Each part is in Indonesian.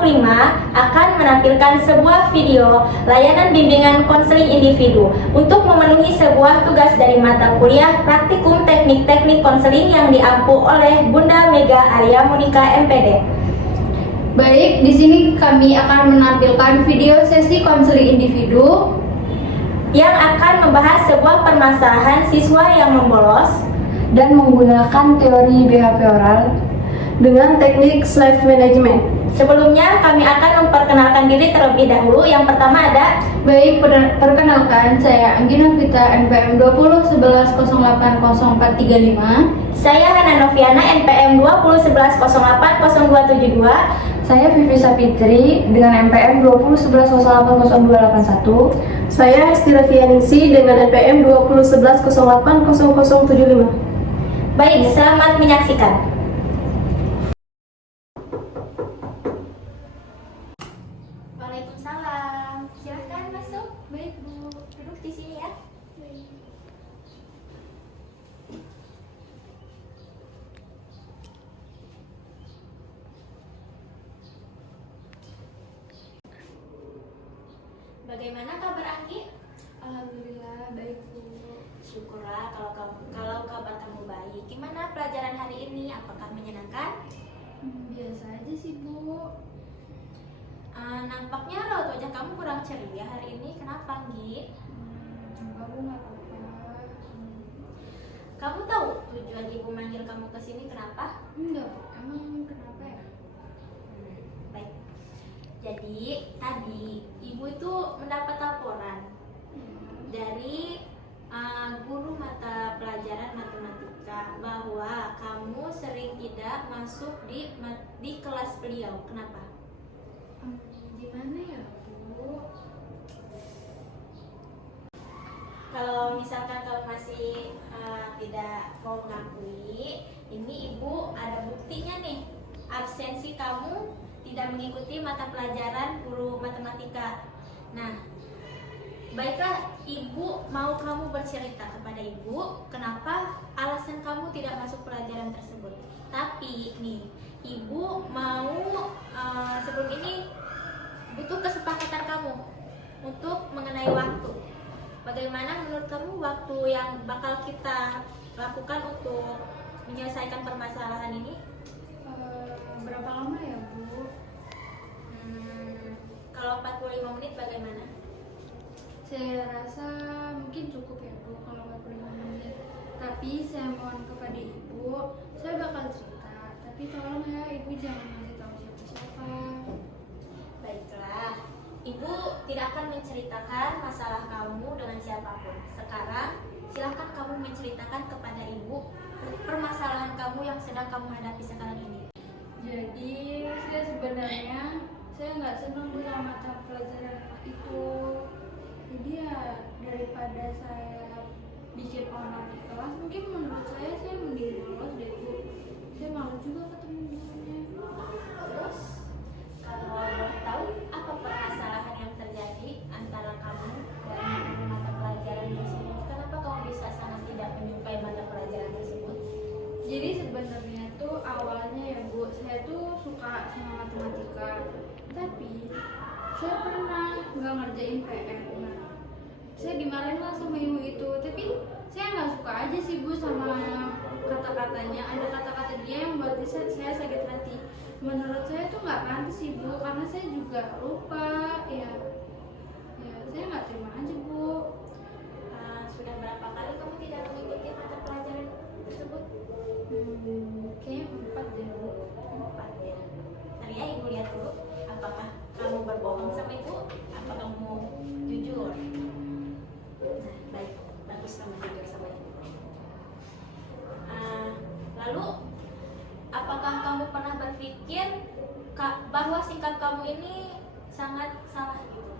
kelompok 5 akan menampilkan sebuah video layanan bimbingan konseling individu untuk memenuhi sebuah tugas dari mata kuliah praktikum teknik-teknik konseling yang diampu oleh Bunda Mega Arya Monika MPD. Baik, di sini kami akan menampilkan video sesi konseling individu yang akan membahas sebuah permasalahan siswa yang membolos dan menggunakan teori BHP oral dengan teknik slave management. Sebelumnya kami akan memperkenalkan diri terlebih dahulu. Yang pertama ada Baik, perkenalkan saya Anggi Novita NPM 2011080435. saya Hana Noviana NPM 2011080272. Saya Vivi Sapitri dengan NPM 2011080281. Saya Hesti Rafianisi dengan NPM 2011080075. Baik, selamat menyaksikan. Waalaikumsalam. Silahkan masuk. Baik, Bu. Duduk di sini ya. Bagaimana kabar Anggi? Alhamdulillah baik, Bu. Syukurlah kalau kabar kamu baik. Gimana pelajaran hari ini? Apakah menyenangkan? Biasa aja sih, Bu. Nampaknya raut wajah kamu kurang ceria hari ini. Kenapa, Anggi? Enggak, Bu, nggak apa-apa. Kamu tahu tujuan ibu manggil kamu ke sini kenapa? Enggak, Bu. Emang kenapa ya? Baik. Jadi tadi ibu itu mendapat laporan dari guru mata pelajaran matematika bahwa kamu sering tidak masuk di kelas beliau. Kenapa? Gimana ya, Bu? Kalau misalkan kamu masih tidak mau mengakui, ini ibu ada buktinya nih. Absensi kamu tidak mengikuti mata pelajaran guru matematika. Nah, baiklah, ibu mau kamu bercerita kepada ibu kenapa alasan kamu tidak masuk pelajaran tersebut. Tapi nih, ibu mau sebelum ini butuh kesepakatan kamu untuk mengenai waktu. Bagaimana menurut kamu waktu yang bakal kita lakukan untuk menyelesaikan permasalahan ini? Berapa lama ya, Bu? Kalau 45 menit bagaimana? Saya rasa mungkin cukup ya, Bu, kalau 45 menit. Tapi saya mohon kepada Ibu, saya bakal cerita. Tapi tolong ya, Ibu jangan ngasih tahu siapa-siapa. Baiklah, ibu tidak akan menceritakan masalah kamu dengan siapapun. Sekarang silahkan kamu menceritakan kepada ibu permasalahan kamu yang sedang kamu hadapi sekarang ini. Jadi saya sebenarnya nggak senang dengan mata pelajaran itu. Jadi ya daripada saya bikin onar di kelas, mungkin menurut saya mending bolos deh, Bu. Saya malu juga ketemu gurunya. Terus, kalau boleh tahu apa permasalahan yang terjadi antara kamu dan guru mata pelajaran tersebut? Kenapa kamu bisa sangat tidak menyukai mata pelajaran tersebut? Jadi sebenarnya tuh awalnya ya, Bu, saya tuh suka sama matematika. Tapi saya pernah nggak ngerjain PR. Nah, saya dimarahin lah sama ibu itu. Tapi saya nggak suka aja sih, Bu, sama kata-katanya. Ada kata-kata dia yang buat saya sakit hati. Menurut saya tuh nggak pantas sih, Bu, karena saya juga lupa. Ya saya nggak terima aja, Bu. Sudah berapa kali kamu tidak mengikuti mata pelajaran tersebut? Kayaknya 4 deh, Bu. 4 ya. Ntar ya ibu lihat dulu. Apakah kamu berbohong sama ibu? Apa kamu jujur? Nah, baik, bagus kamu jujur sama ibu. Lalu, apakah kamu pernah berpikir bahwa sikap kamu ini sangat salah gitu?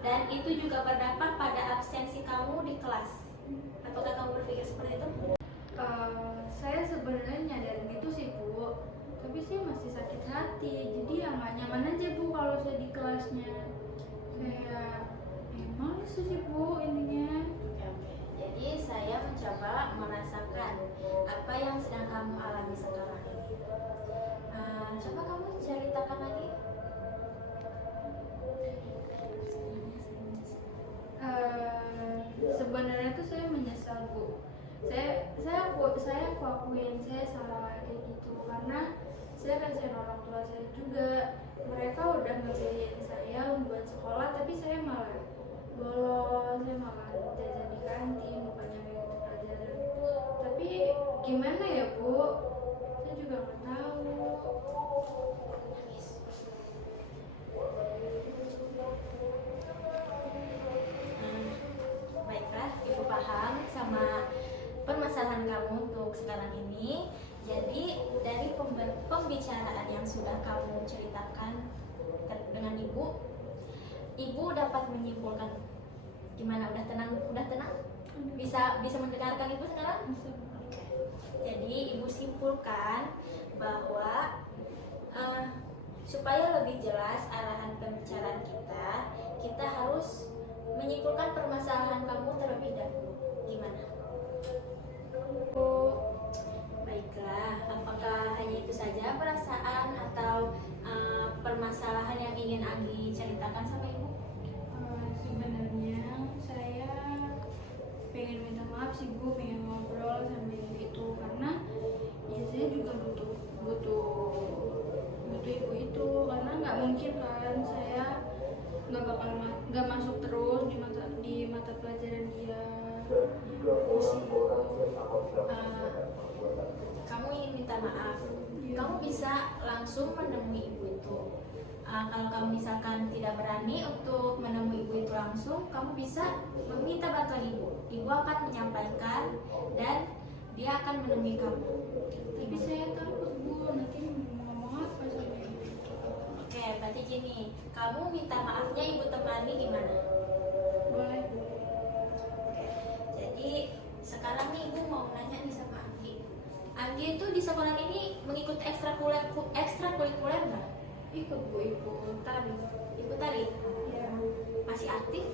Dan itu juga berdampak pada absensi kamu di kelas. Apakah kamu berpikir seperti itu? Saya sebenarnya nyadarin itu sih, Bu. Tapi saya masih sakit hati. Jadi ya nggak nyaman aja, Bu, kalau saya di kelasnya. Kayak males sih, Bu, ininya. Oke. Jadi saya mencoba merasakan apa yang sedang kamu alami sekarang ini. Coba kamu ceritakan lagi saya aku akuin saya salah kayak gitu, karena saya kasihan orang tua saya juga. Mereka udah ngebiayain saya buat sekolah, tapi saya malah bolos, saya malah jajan di kantin, bukannya mengikuti pelajaran. Tapi gimana ya Bu, saya juga nggak tahu. Baiklah, Ibu paham sama permasalahan kamu untuk sekarang ini. Jadi dari pembicaraan yang sudah kamu ceritakan dengan Ibu dapat menyimpulkan gimana? Udah tenang? Bisa mendengarkan Ibu sekarang? Jadi Ibu simpulkan bahwa supaya lebih jelas arahan pembicaraan kita harus menyimpulkan permasalahan kamu terlebih dahulu. Gimana? Baiklah, apakah hanya itu saja perasaan atau permasalahan yang ingin Anggi ceritakan sama Ibu? Sebenarnya saya pengen minta maaf sih Bu, pengen ngobrol sama Ibu itu, karena ya saya juga butuh Ibu itu, karena nggak mungkin kan saya nggak masuk terus di mata pelajaran dia. Kamu ingin minta maaf, kamu bisa langsung menemui Ibu itu. Kalau kamu misalkan tidak berani untuk menemui Ibu itu langsung, kamu bisa meminta bantuan Ibu. Ibu akan menyampaikan dan dia akan menemui kamu. Tapi saya takut Bu, nanti ngomong apa sama Ibu itu. Oke, berarti gini, kamu minta maafnya Ibu temani gimana? Boleh Bu. Jadi sekarang nih Ibu mau nanya nih sama Anggi. Anggi itu di sekolah ini mengikuti ekstrakurikuler nggak? Ikut Bu, ikut tari. Ikut tari? Ya, Masih aktif?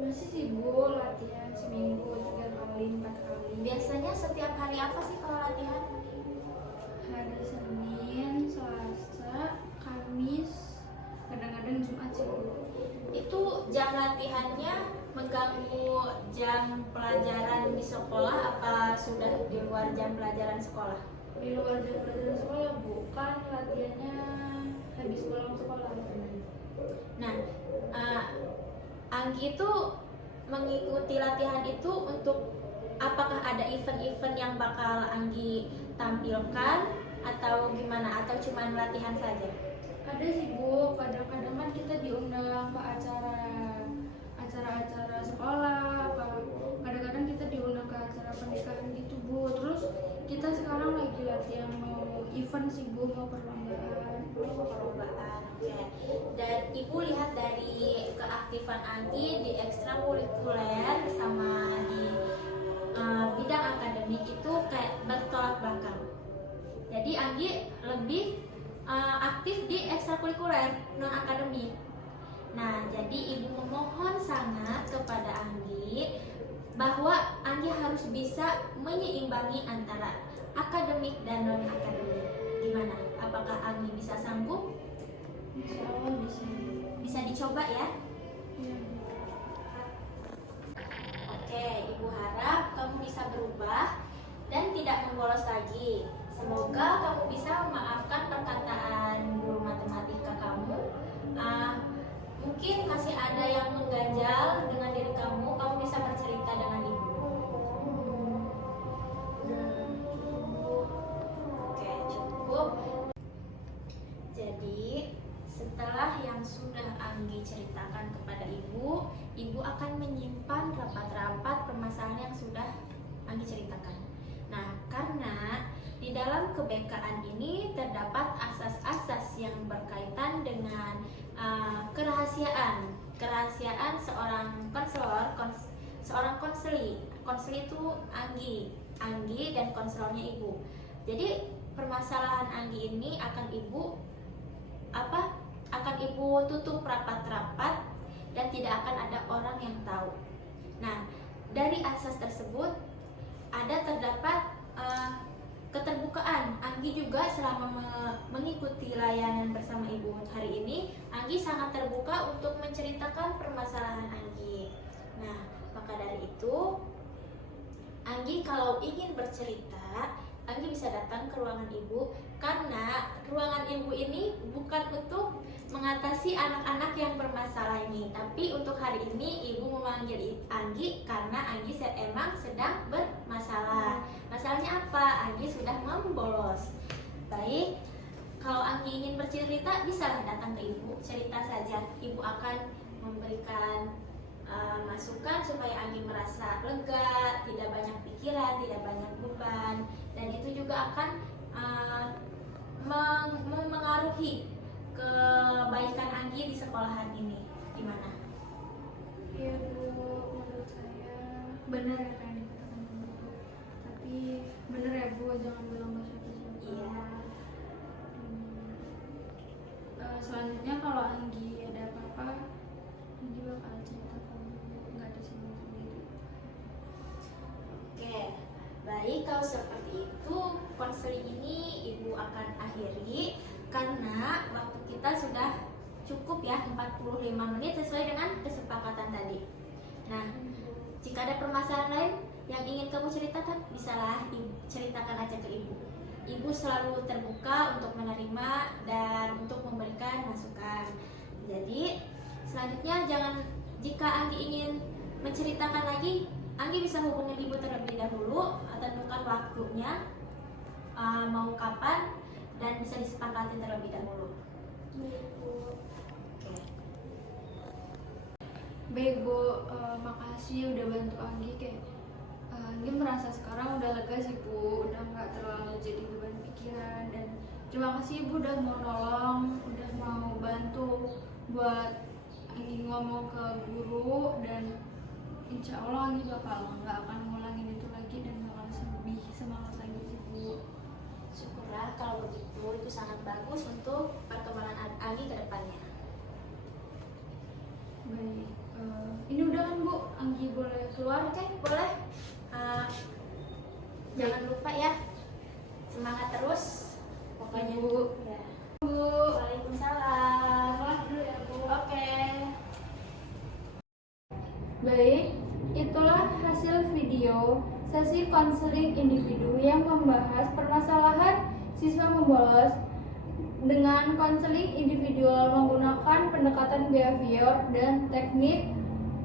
masih sih Bu, latihan seminggu 3 kali 4 kali. Biasanya setiap hari apa sih kalau latihan? Hari Senin, Selasa, Kamis, kadang-kadang Jumat sih Bu. Itu jam latihannya mengganggu jam pelajaran di sekolah apa sudah di luar jam pelajaran sekolah? Di luar jam pelajaran sekolah Bu, kan latihannya habis pulang sekolah. Nah, Anggi itu mengikuti latihan itu untuk apakah ada event-event yang bakal Anggi tampilkan atau gimana, atau cuma latihan saja? Ada sih Bu, kadang-kadang kan kita diundang ke acara-acara sekolah, kadang-kadang kita diundang ke acara pernikahan gitu Bu. Terus kita sekarang lagi latihan mau event sih Bu, mau perlombaan. Perlombaan, oke. Dan Ibu lihat dari keaktifan Anggi di ekstrakurikuler sama di bidang akademik itu kayak bertolak belakang. Jadi Anggi lebih aktif di ekstrakurikuler non akademik. Nah, jadi Ibu memohon sangat kepada Anggi bahwa Anggi harus bisa menyeimbangi antara akademik dan non akademik. Gimana? Apakah Anggi bisa sanggup? Insya Allah bisa. Bisa dicoba ya. Ya. Oke, Ibu harap kamu bisa berubah dan tidak membolos lagi. Semoga kamu bisa memaafkan perkataan guru matematika kamu. Mungkin masih ada yang mengganjal dengan diri kamu bisa bercerita dengan Ibu. Oke, cukup. Jadi setelah yang sudah Anggi ceritakan kepada Ibu akan menyimpan rapat-rapat permasalahan yang sudah Anggi ceritakan. Nah, karena di dalam kebekaan ini terdapat asas-asas yang berkaitan dengan kerahasiaan seorang konselor, seorang konseli. Konseli itu Anggi dan konselornya Ibu. Jadi permasalahan Anggi ini akan Ibu tutup rapat-rapat dan tidak akan ada orang yang tahu. Nah, dari asas tersebut terdapat keterbukaan. Anggi juga selama mengikuti layanan bersama Ibu hari ini, Anggi sangat terbuka untuk menceritakan permasalahan Anggi. Nah, maka dari itu Anggi kalau ingin bercerita, Anggi bisa datang ke ruangan ibu, karena ruangan ibu ini bukan untuk mengatasi anak-anak yang bermasalah ini, tapi untuk hari ini ibu memanggil Anggi karena Anggi emang sedang bermasalah. Masalahnya apa? Anggi sudah membolos. Baik, kalau Anggi ingin bercerita, bisalah datang ke ibu, cerita saja. Ibu akan memberikan masukan supaya Anggi merasa lega, tidak banyak pikiran, tidak banyak beban, dan itu juga akan mengaruhi kebaikan Anggi di sekolahan ini. Gimana? Iya Bu, menurut saya benar ya kayak yang dikatakan Bu. Tapi benar ya Bu, jangan bilang ke siapa-siapa. Iya. Selanjutnya kalau Anggi ada apa-apa, Anggi bakal cerita ke Bu, nggak di sini sendiri. Oke, baik, kalau seperti itu konseling ini ibu akan akhiri karena waktu kita sudah cukup ya, 45 menit sesuai dengan kesepakatan tadi. Nah, jika ada permasalahan lain yang ingin kamu ceritakan, bisalah ceritakan aja ke ibu. Ibu selalu terbuka untuk menerima dan untuk memberikan masukan. Jadi selanjutnya jika Anggi ingin menceritakan lagi, Anggi bisa hubungi ibu terlebih dahulu, tentukan waktunya mau kapan, dan bisa disepakati terlebih dahulu. Oke. Baik Bu, makasih udah bantu Anggi. Anggi merasa sekarang udah lega sih Bu, udah nggak terlalu jadi beban pikiran, dan terima kasih Ibu udah mau nolong, udah mau bantu buat Anggi ngomong ke guru, dan insya Allah Anggi nggak akan ngulangin itu lagi dan bakal lebih semangat lagi sih Bu. Syukurlah kalau begitu, itu sangat bagus untuk perkembangan Anggi ke depannya. Baik, ini udah kan Bu, Anggi boleh keluar? Oke, boleh. Jangan lupa ya, semangat terus pokoknya. Bu. Ya. Bu. Waalaikumsalam. Keluar dulu ya Bu. Oke. Baik, itulah hasil video sesi konseling individu yang membahas permasalahan siswa membolos dengan konseling individual menggunakan pendekatan behavior dan teknik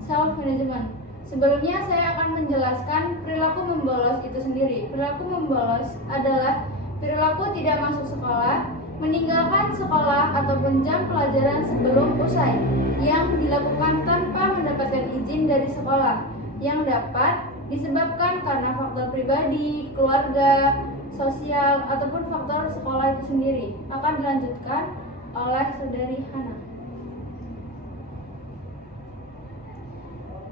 self-management. Sebelumnya saya akan menjelaskan perilaku membolos itu sendiri. Perilaku membolos adalah perilaku tidak masuk sekolah, meninggalkan sekolah ataupun jam pelajaran sebelum usai, yang dilakukan tanpa mendapatkan izin dari sekolah, yang dapat disebabkan karena faktor pribadi, keluarga, sosial, ataupun faktor sekolah itu sendiri. Akan dilanjutkan oleh Saudari Hana.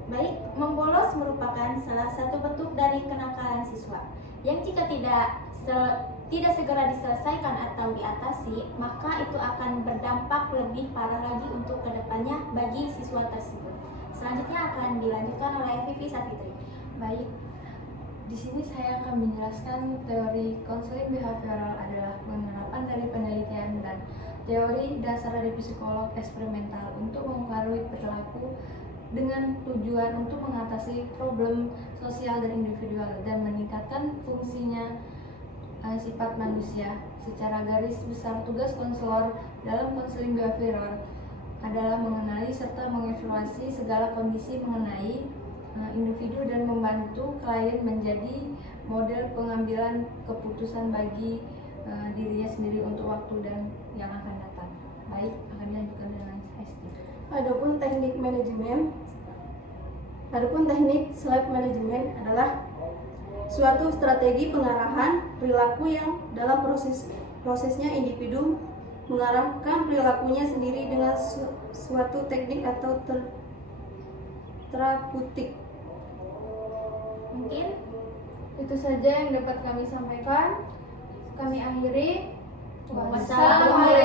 Baik, membolos merupakan salah satu bentuk dari kenakalan siswa yang jika tidak segera diselesaikan atau diatasi, maka itu akan berdampak lebih parah lagi untuk kedepannya bagi siswa tersebut. Selanjutnya akan dilanjutkan oleh Vivi Safitri. Baik, di sini saya akan menjelaskan teori konseling behavioral adalah penerapan dari penelitian dan teori dasar dari psikolog eksperimental untuk mempengaruhi perilaku dengan tujuan untuk mengatasi problem sosial dan individual dan meningkatkan fungsinya sifat manusia. Secara garis besar, tugas konselor dalam konseling behavioral adalah mengenali serta mengevaluasi segala kondisi mengenai individu dan membantu klien menjadi model pengambilan keputusan bagi dirinya sendiri untuk waktu dan yang akan datang. Baik, akan dilanjutkan dengan ST. Adapun teknik self-management adalah suatu strategi pengarahan perilaku yang dalam prosesnya individu mengarahkan perilakunya sendiri dengan suatu teknik atau terapeutik. Mungkin itu saja yang dapat kami sampaikan. Kami akhiri. Wassalamualaikum